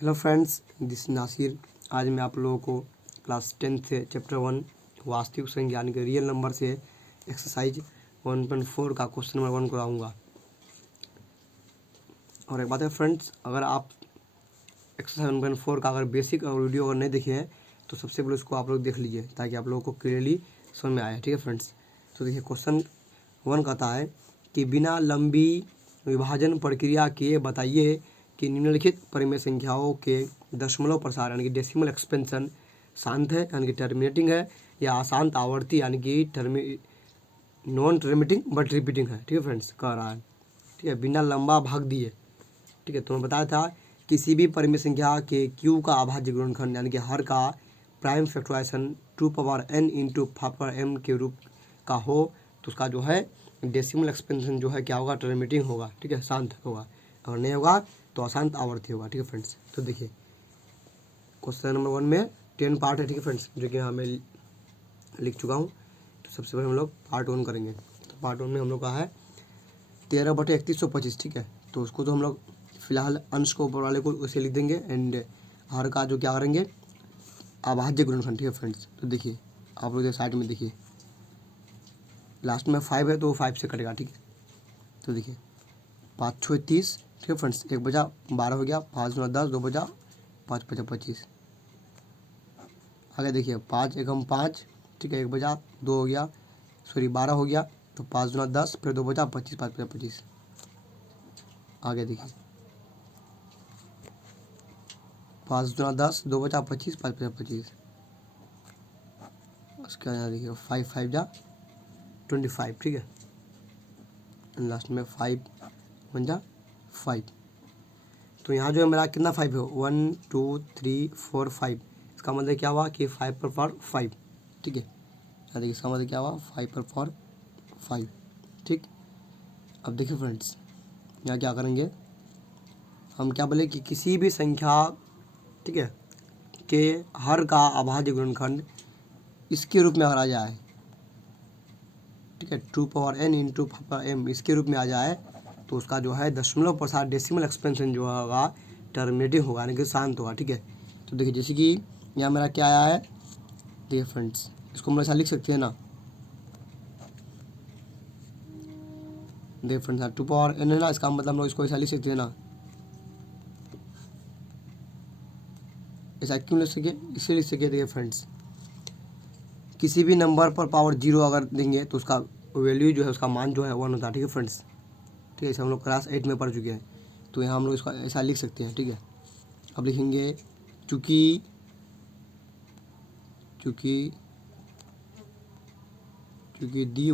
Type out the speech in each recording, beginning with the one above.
Hello friends, this Nasir. आज मैं आप लोगों को क्लास 10th से चैप्टर 1 वास्तविक संख्या यानी कि रियल नंबर से एक्सरसाइज 1.4 का क्वेश्चन नंबर 1 कराऊंगा। और एक बात है फ्रेंड्स, अगर आप एक्सरसाइज 1.4 का अगर बेसिक और वीडियो अगर नहीं देखे हैं तो सबसे पहले उसको आप लोग देख लीजिए ताकि आप लोगों को क्लियरली समझ में आए। ठीक है फ्रेंड्स, तो देखिए क्वेश्चन 1 कहता है कि बिना लंबी विभाजन प्रक्रिया के बताइए कि निम्नलिखित परिमेय संख्याओं के दशमलव प्रसार यानी कि डेसिमल एक्सपेंशन शांत है यानी कि टर्मिनेटिंग है या अशांत आवर्ती यानी कि नॉन टर्मिनेटिंग बट रिपीटिंग है। ठीक है फ्रेंड्स, कह रहा है। ठीक है, बिना लंबा भाग दिए। ठीक है, तो मैं बताया था किसी भी परिमेय संख्या के क्यू का अभाज्य गुणनखंड यानी कि हर का prime factorisation 2n into 5m के रूप का हो तो उसका जो है डेसिमल एक्सपेंशन जो है क्या होगा, टर्मिनेटिंग होगा। ठीक है, शांत होगा। अगर नहीं होगा तो अशांत आवर्ती होगा। ठीक है फ्रेंड्स, तो देखिए क्वेश्चन नंबर 1 में 10 पार्ट है। ठीक है फ्रेंड्स, जो कि यहाँ मैं लिख चुका हूँ। तो सबसे पहले हम लोग पार्ट 1 करेंगे। तो पार्ट 1 में हम लोग का है 13/3125। ठीक है, तो उसको तो हम लोग फिलहाल अंश को ऊपर वाले को उसे लिख देंगे एंड हर का जो क्या करेंगे, अभाज्य गुणनखंड। ठीक है फ्रेंड्स, तो देखिए आप लोग साइड में देखिए लास्ट में 5 है तो वो 5 से कटेगा। ठीक है, तो देखिए 5 6 30। ठीक है फ्रेंड्स, 1 बजा 12 हो गया, 5 9 10, 2 बजा 5 5 25। आगे देखिए 5 एकम 5। ठीक है, 1 बजा 2 हो गया, सॉरी 12 हो गया, तो 5 दूना 10, फिर 2 बजा 25, 5 5 25। आगे देखिए 5 दूना 10, 2 बजा 25, 5 5 25। उसके बाद देखिए 5 5 जा 25। ठीक है, लास्ट में 5 1 जा 5। तो यहाँ जो है मेरा कितना 5 है, 1 2 3 4 5। इसका मतलब क्या हुआ कि 5 पर पावर 5। ठीक है, यहाँ देखिए इसका मतलब क्या हुआ, 5 पर पावर 5। ठीक, अब देखिए फ्रेंड्स यहाँ क्या करेंगे, हम क्या बोले कि किसी भी संख्या, ठीक है, के हर का अभाज्य गुणनखंड इसके रूप में अगर आ जाए, ठीक है, 2n इंटू 5m इसके रूप में आ जाए तो उसका जो है दशमलव प्रसार डेसिमल एक्सपेंशन जो होगा टर्मिनेटिंग होगा यानी कि शांत होगा। ठीक है, तो देखिए जैसे कि यहाँ मेरा क्या आया है, देखिए फ्रेंड्स इसको हम ऐसा लिख सकते हैं ना, देखिए फ्रेंड्स 2n है ना, इसका मतलब हम लोग इसको ऐसा लिख सकते हैं ना। ऐसा क्यों लिख सके, इससे लिख सके, देखिए फ्रेंड्स किसी भी नंबर पर पावर 0 अगर देंगे तो उसका वैल्यू जो है, उसका मान जो है 1 होता है। ठीक है फ्रेंड्स, ठीक है, इसे हम लोग क्लास 8 में पढ़ चुके हैं, तो यहाँ हम लोग इसका ऐसा लिख सकते हैं। ठीक है, अब लिखेंगे चूँकि चूँकि चूँकि दी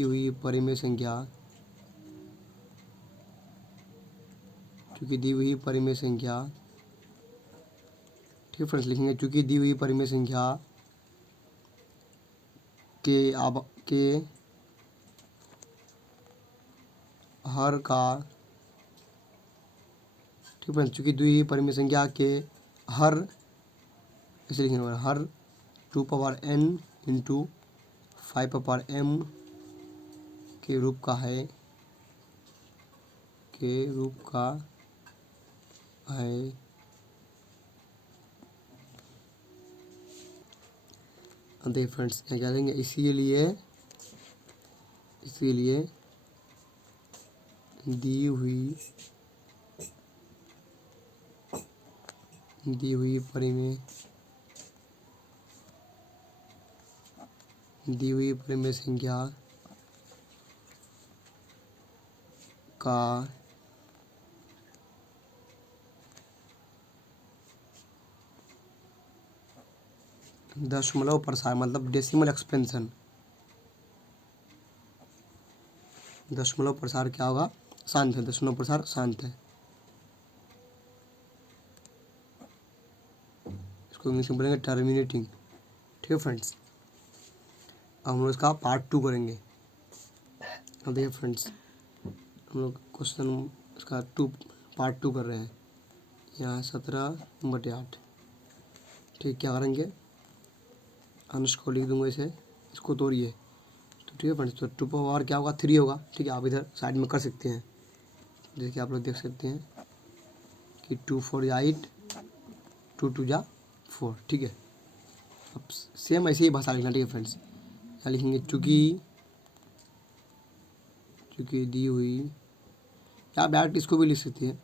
हुई परिमेय संख्या, चूँकि दी हुई परिमेय संख्या, ठीक है फ्रेंड्स, लिखेंगे चूँकि दी हुई परिमेय संख्या के हर का, ठीक है, चूँकि दी हुई परिमेय संख्या के हर, इसे लिखेंगे हर 2n इंटू 5m के रूप का है, देखिए फ्रेंड्स क्या कह देंगे, इसीलिए दी हुई परिमेय संख्या का दशमलव प्रसार मतलब डेसिमल एक्सपेंशन, दशमलव प्रसार क्या होगा, शांत है। दशमलव प्रसार शांत है। इसको इंग्लिश में बोलेंगे टर्मिनेटिंग। ठीक है फ्रेंड्स, अब हम लोग इसका पार्ट 2 करेंगे। अब देखिए फ्रेंड्स हम लोग क्वेश्चन इसका पार्ट 2 कर रहे हैं। यहाँ 17/8। ठीक, क्या करेंगे, अंश को लिख दूंगा इसे, इसको तोड़िए। तो ठीक है फ्रेंड्स, तो 2 पावर क्या होगा, 3 होगा। ठीक है, आप इधर साइड में कर सकते हैं, जैसे कि आप लोग देख सकते हैं कि 2 4 या 8, 2 2 जा 4, ठीक है। अब सेम ऐसे ही भाषा लिखना, ठीक है फ्रेंड्स। क्या लिखेंगे, चूँकि दी हुई, या आप डायरेक्ट इसको भी लिख सकते हैं,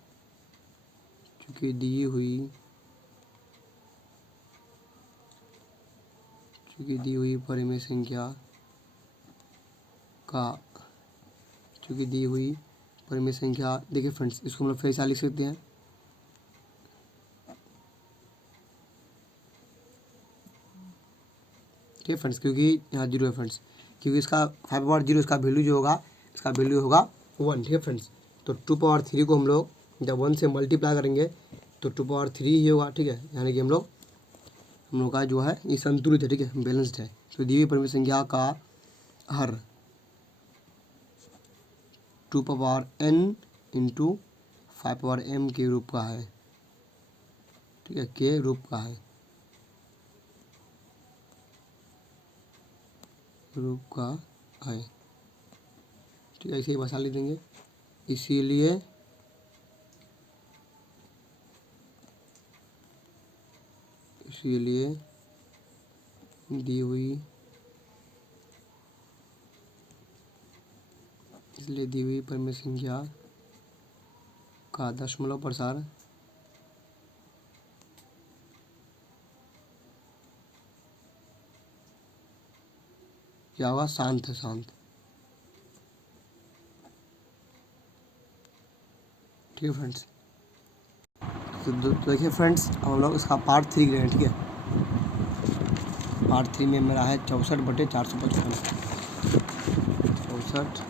चूँकि दी हुई परिमेय संख्या का, चूँकि दी हुई परिमेय संख्या, देखिए फ्रेंड्स इसको हम लोग फिर ऐसा लिख सकते हैं, ठीक है फ्रेंड्स, क्योंकि यहाँ 0 है फ्रेंड्स, क्योंकि इसका 5 पावर 0 इसका वैल्यू जो होगा, इसका वैल्यू होगा 1, ठीक है फ्रेंड्स। तो 2 पावर 3 को हम लोग जब 1 से मल्टीप्लाई करेंगे तो 2 पावर 3 ही होगा, ठीक है। यानी कि हम लोग का जो है ये संतुलित है, ठीक है, बैलेंस्ड है। तो दी हुई परिमेय संख्या का हर 2 power n into 5 power m के रूप का है, ठीक है, के रूप का है, ठीक है। ऐसे ही भाषा लिख देंगे। इसीलिए दी हुई परिमेय संख्या का दशमलव प्रसार क्या होगा, शांत है, शांत, ठीक है फ्रेंड्स। तो देखिए फ्रेंड्स, अब हम लोग इसका पार्ट 3 करेंगे, ठीक है। पार्ट 3 में मेरा है 64/455, 64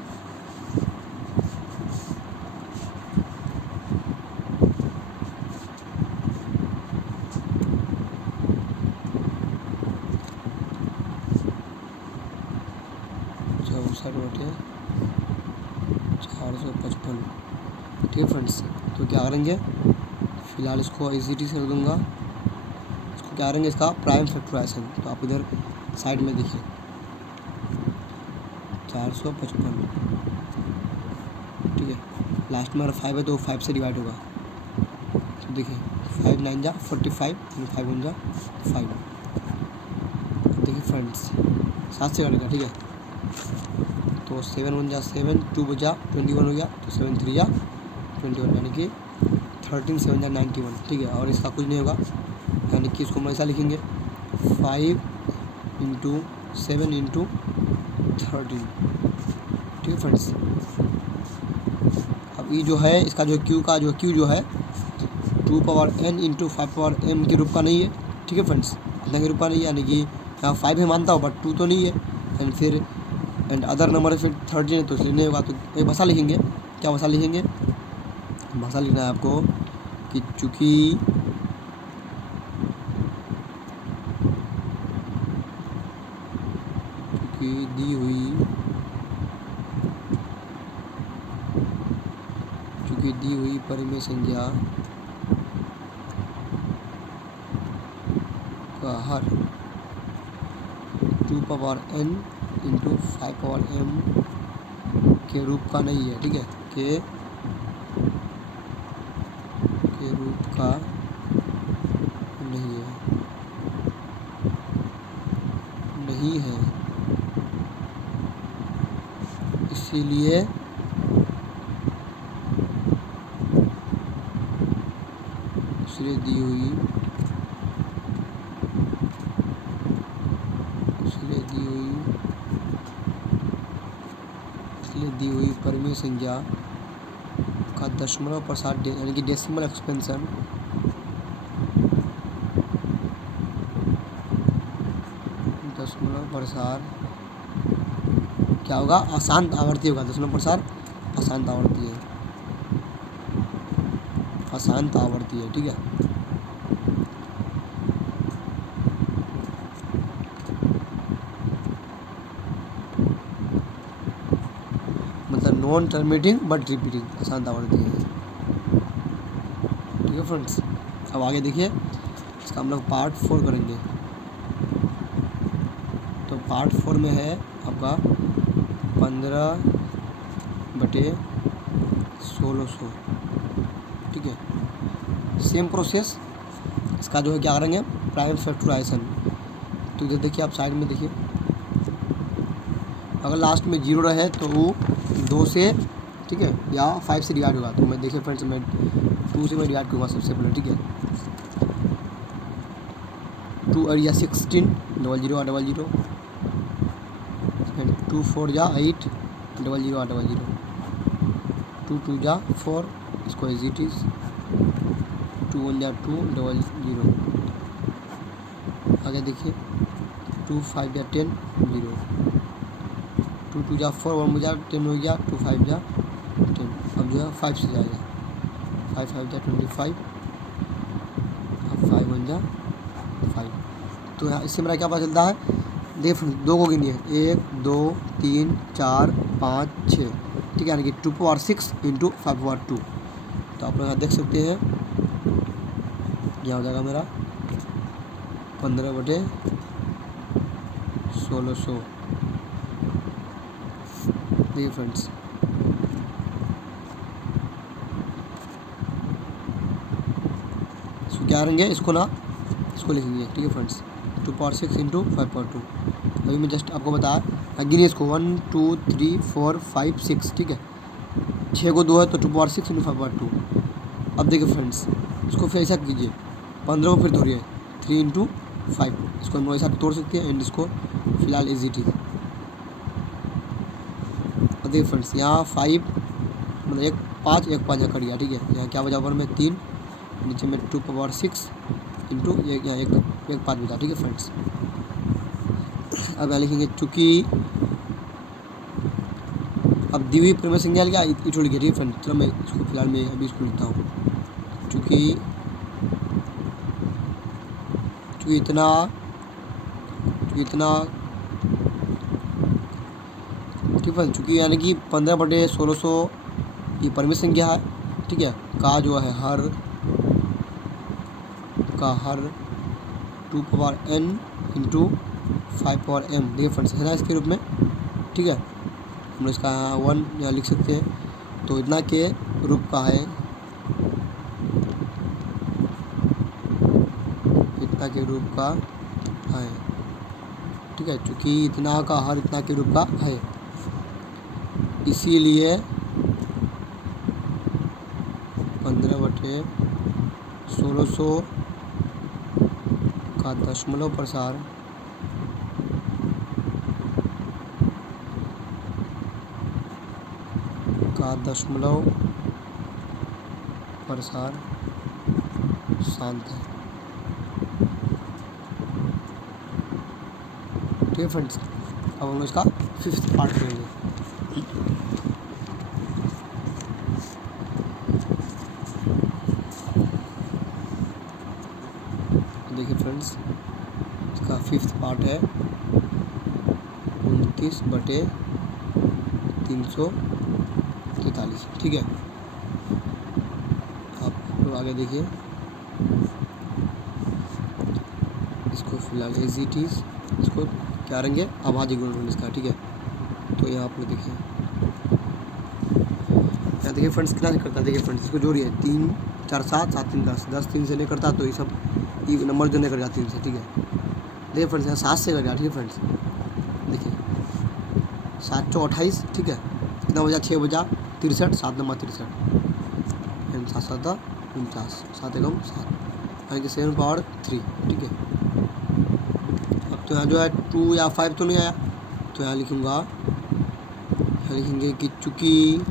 64/455, ठीक है फ्रेंड्स। तो क्या करेंगे, फिलहाल इसको ईजीटी से कर दूंगा। इसको क्या करेंगे, इसका प्राइम फैक्टराइजेशन। तो आप इधर साइड में देखिए 455, ठीक है। लास्ट में अगर 5 है तो 5 से डिवाइड होगा। तो देखिए 5 9 जा 45, 5 1 जा 5। देखिए फ्रेंड्स 7 से कटेगा, ठीक है। तो 7 1 जा 7, 2 बजा 21 हो गया, तो 7 3 जा 21, यानी कि 13 7 जा 91, ठीक है। और इसका कुछ नहीं होगा, यानी कि इसको हम ऐसा लिखेंगे 5 इंटू 7 इंटू 13, ठीक है फ्रेंड्स। अब ये जो है, इसका जो क्यू जो है 2 power n into 5 power m के रूप का नहीं है, ठीक है फ्रेंड्स, इतना के रूप का नहीं है। यानी कि यहाँ 5 है मानता हूँ, बट 2 तो नहीं है। एंड अदर नंबर है, फिर 13 है, तो इसलिए नहीं होगा। तो एक भाषा लिखेंगे, क्या भाषा लिखेंगे, भाषा लिखना है आपको कि चूँकि दी हुई परिमेय संख्या का हर 2 power n into 5 power m के रूप का नहीं है, ठीक है, के रूप का नहीं है। इसीलिए दी हुई परिमेय संख्या का दशमलव प्रसार, यानी कि डेसिमल एक्सपेंशन, दशमलव प्रसार क्या होगा, अशांत आवर्ती होगा। दशमलव प्रसार अशांत आवर्ती है, ठीक है। मतलब नॉन टर्मिनेटिंग बट रिपीटिंग, अशांत आवर्ती है, ठीक है फ्रेंड्स। अब आगे देखिए, इसका हम लोग पार्ट 4 करेंगे। तो पार्ट 4 में है आपका 15/1600, ठीक है। सेम प्रोसेस इसका जो है क्या करेंगे, प्राइम फैक्टराइजेशन। तो इधर देखिए आप साइड में देखिए, अगर लास्ट में 0 रहे तो वो 2 से, ठीक है, या 5 से डिवाइड होगा। तो मैं देखिए फ्रेंड्स, मैं 2 से मैं डिवाइड करूँगा सबसे पहले, ठीक है। 2 और या 16 00 00, 2 4 जा 8 00 00, 2 2 जा 4, इसको एज इट इज़, 2 1 जा 2 00। आगे देखिए 2 5 जा 10 0, 2 2 जा 4, 1 जा 10 हो गया, 2 5 जा 10। अब जो है 5 से जाएगा, 5 5 जा 25, अब 5 1 जा 5। तो यहाँ इससे मेरा क्या पता चलता है, देखिए 2 को गिनिए, 1 2 3 4 5 6, ठीक है, यानी कि 2 पावर 6 इंटू 5 पावर 2। तो आप लोग यहाँ देख सकते हैं, यहाँ हो जाएगा मेरा 15/1600। देखिए फ्रेंड्स, इसको क्या करेंगे, इसको ना इसको लिखेंगे, ठीक है फ्रेंड्स, 2 पावर 6 इंटू 5 पावर 2। अभी मैं जस्ट आपको बताया, गिनिए इसको 1 2 3 4 5 6, ठीक है, 6 को 2 है तो 2 पावर 6 इंटू 5 पावर 2। अब देखिए फ्रेंड्स, इसको फिर ऐसा कीजिए, 15 को फिर तोड़िए, 3 इंटू 5, इसको हम ऐसा तोड़ सकते हैं, एंड इसको फिलहाल इज इट इज। अब देखिए फ्रेंड्स, यहाँ 5 मतलब 1 5 1 5 यहाँ कट गया, ठीक है, यहाँ क्या बचा ऊपर में 3, नीचे में 2 पावर 6 इंटू यहाँ 1 5 बचा, ठीक है फ्रेंड्स। अब यहाँ लिखेंगे, चूँकि अब दी हुई परिमेय संख्या क्या इटो लिखिए, ठीक है फ्रेंड्स। चलो मैं इसको फिलहाल मैं अभी इसको लिखता हूँ, चूँकि इतना ठीक है, चूँकि यानी कि 15/1600 ये परिमेय संख्या है, ठीक है, का जो है हर 2 power n into 5 power m, देखिए फ्रेंड्स, है ना इसके रूप में, ठीक है। हम इसका 1 यहाँ लिख सकते हैं, तो इतना के रूप का है, इतना के रूप का है, ठीक है, चूँकि इतना का हर इतना के रूप का है, इसीलिए 15/1600 का दशमलव प्रसार शांत है, ठीक है फ्रेंड्स। अब हम इसका 5th पार्ट करेंगे। देखिए फ्रेंड्स, इसका 5th पार्ट है 29/343, ठीक है। आप लोग आगे देखिए, इसको फिलहाल एज इट इज़, इसको क्या करेंगे, अभाज्य गुणनफल इसका, ठीक है। तो यहाँ आप लोग देखिए, यहाँ देखिए फ्रेंड्स कितना से करता है, देखिए फ्रेंड्स, इसको जोड़िए, 3 4 7 7 3 10 10 3 से नहीं करता, तो ये सब ये नंबर जो नहीं कर जाती 3 से, ठीक है। देखिए फ्रेंड्स, यहाँ 7 से कर गया, ठीक है फ्रेंड्स, देखिए 7 चौ 28, ठीक है, कितना बजा, 6 बजा 63, 7 नंबर 63, 7 7 49, 7 एकम 7, यानी कि 7 पावर 3, ठीक है। अब तो यहाँ जो है 2 या 5 तो नहीं आया, तो यहाँ लिखूँगा, यहाँ लिखेंगे कि चूँकि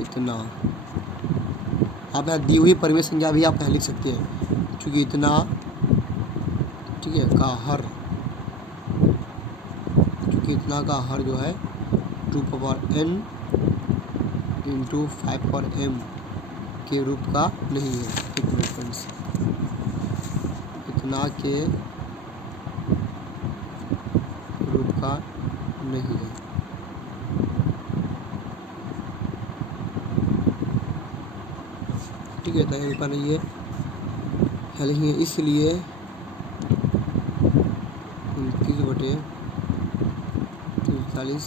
इतना, आप यहाँ दी हुई परिमेय संख्या भी आप यहाँ लिख सकते हैं, चूँकि इतना, ठीक है, का हर, चूँकि इतना का हर जो है 2 power n into 5 power m के रूप का नहीं है, ठीक है फ्रेंड्स, इतना के रूप का नहीं है, ठीक है, इतना रूप का नहीं है, लिखिए, इसलिए 29/43,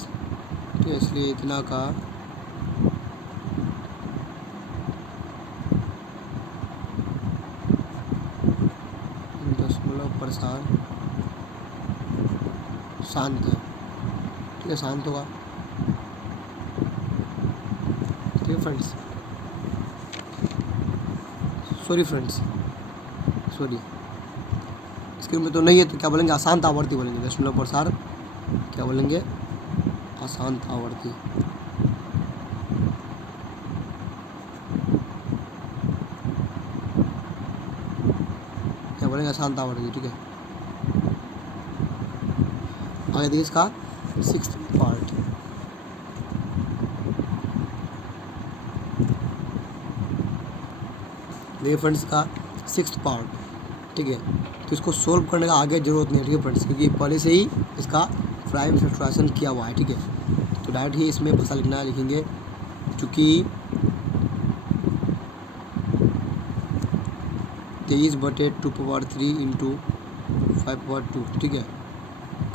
ठीक है, इसलिए इतना का प्रसार शांत है, ठीक है, शांत होगा, ठीक है फ्रेंड्स। सॉरी स्क्रीन में तो नहीं है, तो क्या बोलेंगे, अशांत आवर्ती बोलेंगे। दशमलव प्रसार क्या बोलेंगे, अशांत आवर्ती। क्या बोलेंगे, अशांत आवर्ती, ठीक है। आगे देखिए इसका 6th पार्ट। देखिए फ्रेंड्स का 6th पार्ट, ठीक है। तो इसको सोल्व करने का आगे जरूरत नहीं है, ठीक है फ्रेंड्स, क्योंकि पहले से ही इसका प्राइम फैक्टराइजेशन किया हुआ है, ठीक है। तो डायरेक्ट ही इसमें भाषा लिखना है, लिखेंगे चूँकि 23/2 इंटू 5/2, ठीक है,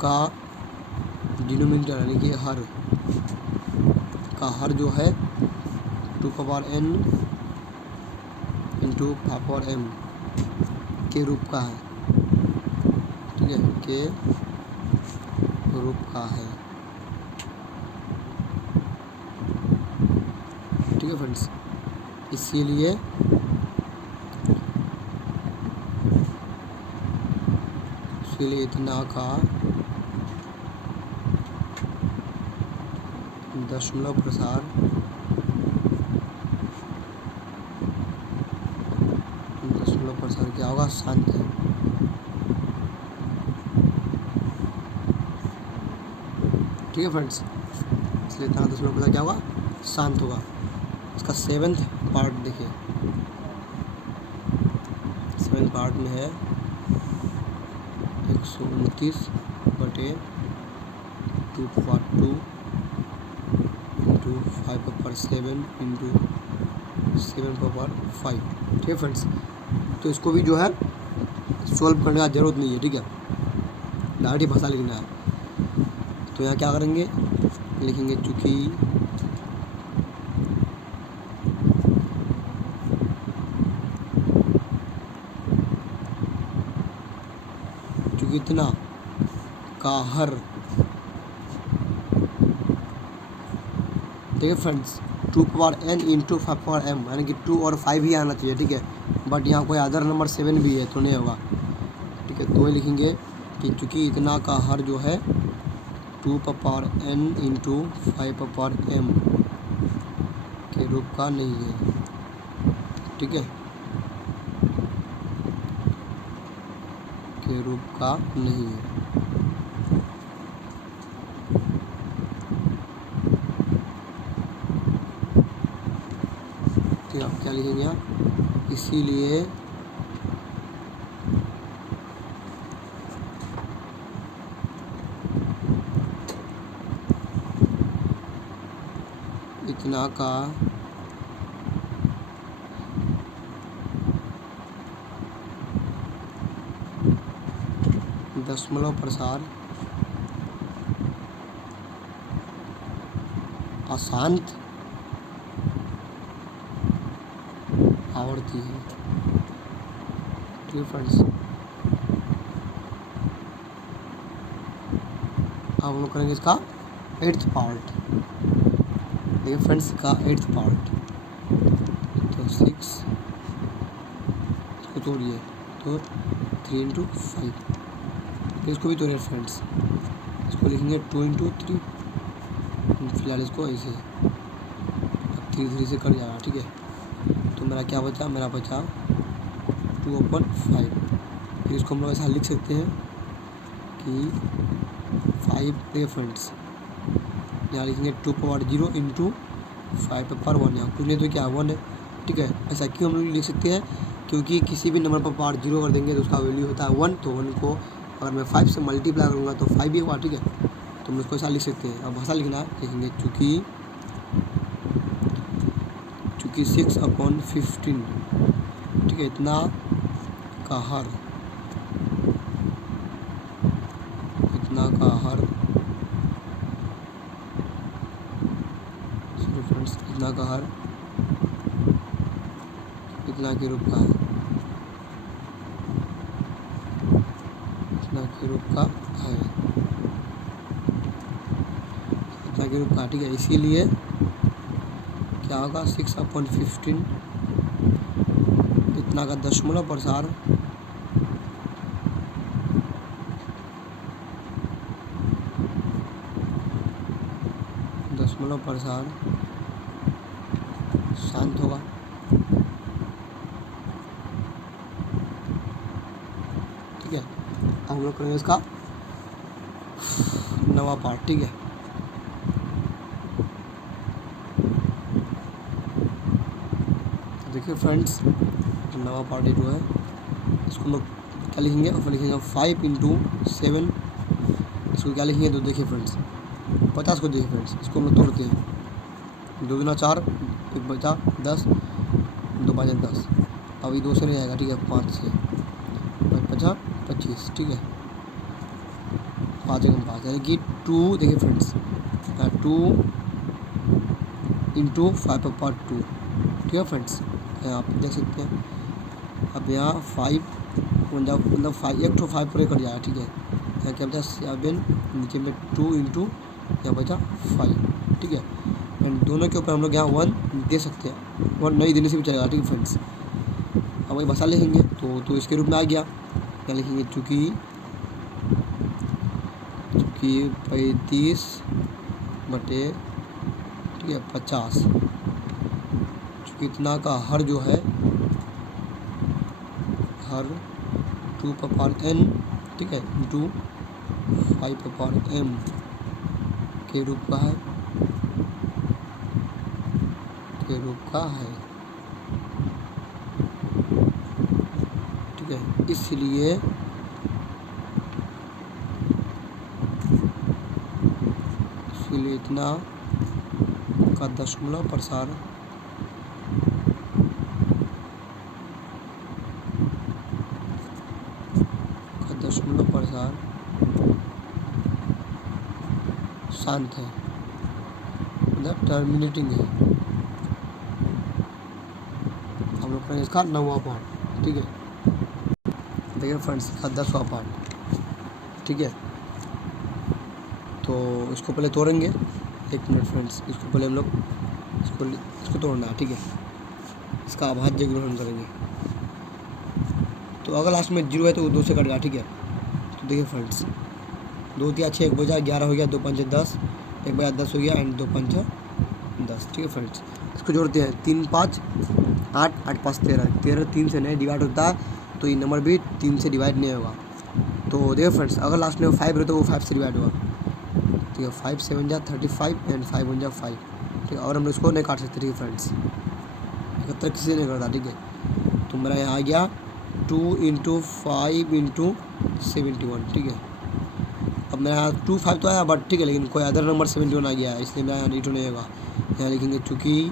का डिनोमिनेटर यानी कि हर जो है 2n इंटू 5m के रूप का है, ठीक है, के रूप का है, ठीक है फ्रेंड्स। इसीलिए इतना का दशमलव प्रसार क्या होगा, शांत है, ठीक है फ्रेंड्स। इसलिए इतना दशमलव प्रसार क्या होगा, शांत होगा। इसका 7th पार्ट देखिए, 7th पार्ट में है 129/2/2 इंटू 5/7 इंटू 7/5, ठीक है फ्रेंड्स। तो इसको भी जो है सॉल्व करने का जरूरत नहीं है, ठीक है, डायरेक्ट ही भाषा लिखना है। तो यहाँ क्या करेंगे, लिखेंगे चूँकि इतना का हर, ठीक है फ्रेंड्स, 2n इंटू 5m यानी कि 2 और 5 ही आना चाहिए, ठीक है, बट यहाँ कोई अदर नंबर 7 भी है तो नहीं होगा, ठीक है। तो लिखेंगे कि चूँकि इतना का हर जो है 2n इंटू 5m के रूप का नहीं है, ठीक है, के रूप का नहीं है। तो आप क्या लिखेंगे यहाँ, इसीलिए इतना का दशमलव प्रसार अशांत आवर्ती है, ठीक है फ्रेंड्स। अब हम लोग करेंगे इसका 8th पार्ट, देखिए फ्रेंड्स का 8th पार्ट। तो 6 इसको तोड़िए, तो 3 इंटू 5, इसको भी तोड़िए फ्रेंड्स, इसको लिखेंगे 2 इंटू 3, फिलहाल इसको ऐसे, अब 3 से कट जाएगा, ठीक है। तो मेरा क्या बचा, मेरा बचा 2/5। फिर इसको हम लोग ऐसा लिख सकते हैं कि 5, देखिए फ्रेंड्स, यहाँ लिखेंगे 2/0 इंटू 5/1, यहाँ कुछ नहीं तो क्या 1 है, ठीक है। ऐसा क्यों हम लोग लिख सकते हैं, क्योंकि किसी भी नंबर पर पावर 0 कर देंगे तो उसका वैल्यू होता है 1, तो 1 को अगर मैं 5 से मल्टीप्लाई करूँगा तो 5 ही होगा, ठीक है। तो हम इसको ऐसा लिख सकते हैं। अब भाषा लिखना है, लिखेंगे चूँकि 6/15, ठीक है, इतना का हर, फ्रेंड्स, इतना का हर इतना के रूप का है, के रूप का है, इतना के रूप का, ठीक है। इसीलिए क्या होगा 6/15 इतना का दशमलव प्रसार शांत होगा। ठीक है, अब हम लोग करेंगे इसका नवा पार्ट। ठीक है, देखिए फ्रेंड्स, नवा पार्ट जो है इसको हम लोग क्या लिखेंगे, और लिखेंगे 5 × 7। इसको क्या लिखेंगे तो देखिए फ्रेंड्स 50 को देखिए फ्रेंड्स, इसको हम लोग तोड़ते हैं। 2 दूना 4, 1 बचा 10, 2 5 10, अब ये 2 से नहीं आएगा। ठीक है, 5 से 5 बचा 25। ठीक है, 5 × 5 यानी कि 2। देखिए फ्रेंड्स 2 × 5/2। ठीक है फ्रेंड्स, आप देख सकते हैं। अब यहाँ 5 मतलब 5 एक तो 5 पर कट जाएगा। ठीक है, यहाँ क्या बचा 7, नीचे में 2 × यहाँ बचा 5। ठीक है, एंड दोनों के ऊपर हम लोग यहाँ 1 दे सकते हैं, 1 नहीं देने से भी चलेगा। ठीक है फ्रेंड्स, अब वही भाषा लिखेंगे तो इसके रूप में आ गया। क्या लिखेंगे, चूँकि 35/50, चूँकि इतना का हर जो है हर 2/n, ठीक है, इंटू 5/m के रूप का है, ठीक है। इसलिए इतना का दशमलव प्रसार शांत है, मतलब टर्मिनेटिंग है। हम लोग करेंगे इसका 9वां पार्ट। ठीक है, देखिए फ्रेंड्स इसका 10वां पार्ट। ठीक है, तो इसको पहले तोड़ेंगे। 1 मिनट फ्रेंड्स, इसको पहले हम लोग इसको तोड़ना है। ठीक है, इसका अभाज्य ग्रहण करेंगे। तो अगर लास्ट में 0 है तो 2 से कटेगा। ठीक है, तो देखिए फ्रेंड्स 2 × 6 1 बजा 11 हो गया, 2 5 10, 1 बजा 10 हो गया, एंड 2 5 10। ठीक है फ्रेंड्स, इसको जोड़ते हैं। 3 5 8, 8 5 13, 13 3 से नहीं डिवाइड होता तो ये नंबर भी 3 से डिवाइड नहीं होगा। तो देखिए फ्रेंड्स, अगर लास्ट में 5 रहे तो वो 5 से डिवाइड होगा। ठीक है, 5 7 जा 35 एंड 5 1 जा 5। ठीक है, और हम इसको नहीं काट सकते। ठीक है फ्रेंड्स, 71 किसी से नहीं करता। ठीक है, तो मेरा यहाँ आ गया 2 × 5 × 71। ठीक है, अब मेरा यहाँ 2 5 तो आया, बट ठीक है, लेकिन कोई अदर नंबर 71 आ गया है, इसलिए मेरा यहाँ नीटो नहीं होगा। यहाँ लिखेंगे चूँकि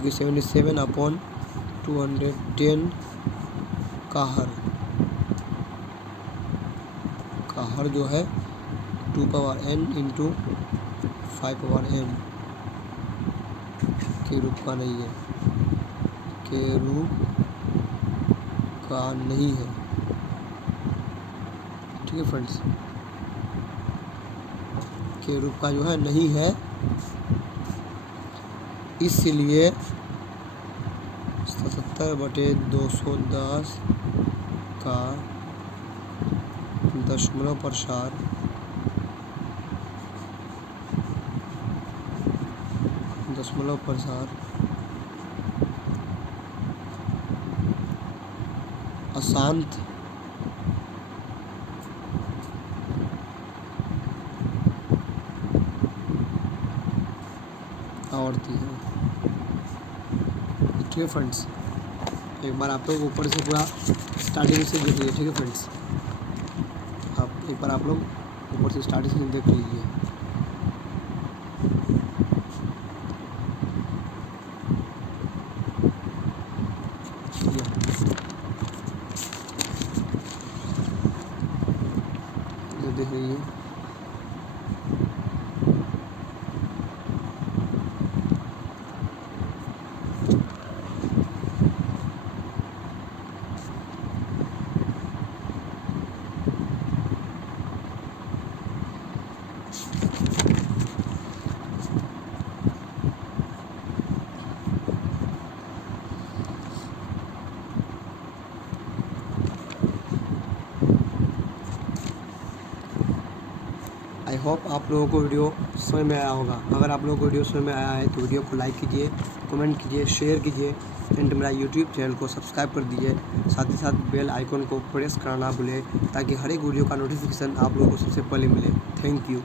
77/210 का हर जो है 2/n × 5/m के रूप का नहीं है, ठीक है फ्रेंड्स, के रूप का जो है नहीं है। इसलिए 77/210 का दशमलव प्रसार अशांत आवर्ती है। ठीक है फ्रेंड्स, एक बार आप लोग ऊपर से पूरा स्टार्टिंग से देख लीजिए। ठीक है फ्रेंड्स, एक बार आप लोग ऊपर से स्टार्टिंग से देख लीजिए। देख लीजिए, आई होप आप लोगों को वीडियो समझ में आया होगा। अगर आप लोगों को वीडियो समझ में आया है तो वीडियो को लाइक कीजिए, कमेंट कीजिए, शेयर कीजिए एंड मेरा यूट्यूब चैनल को सब्सक्राइब कर दीजिए। साथ ही साथ बेल आइकन को प्रेस करना ना भूलें ताकि हर एक वीडियो का नोटिफिकेशन आप लोगों को सबसे पहले मिले। Thank you.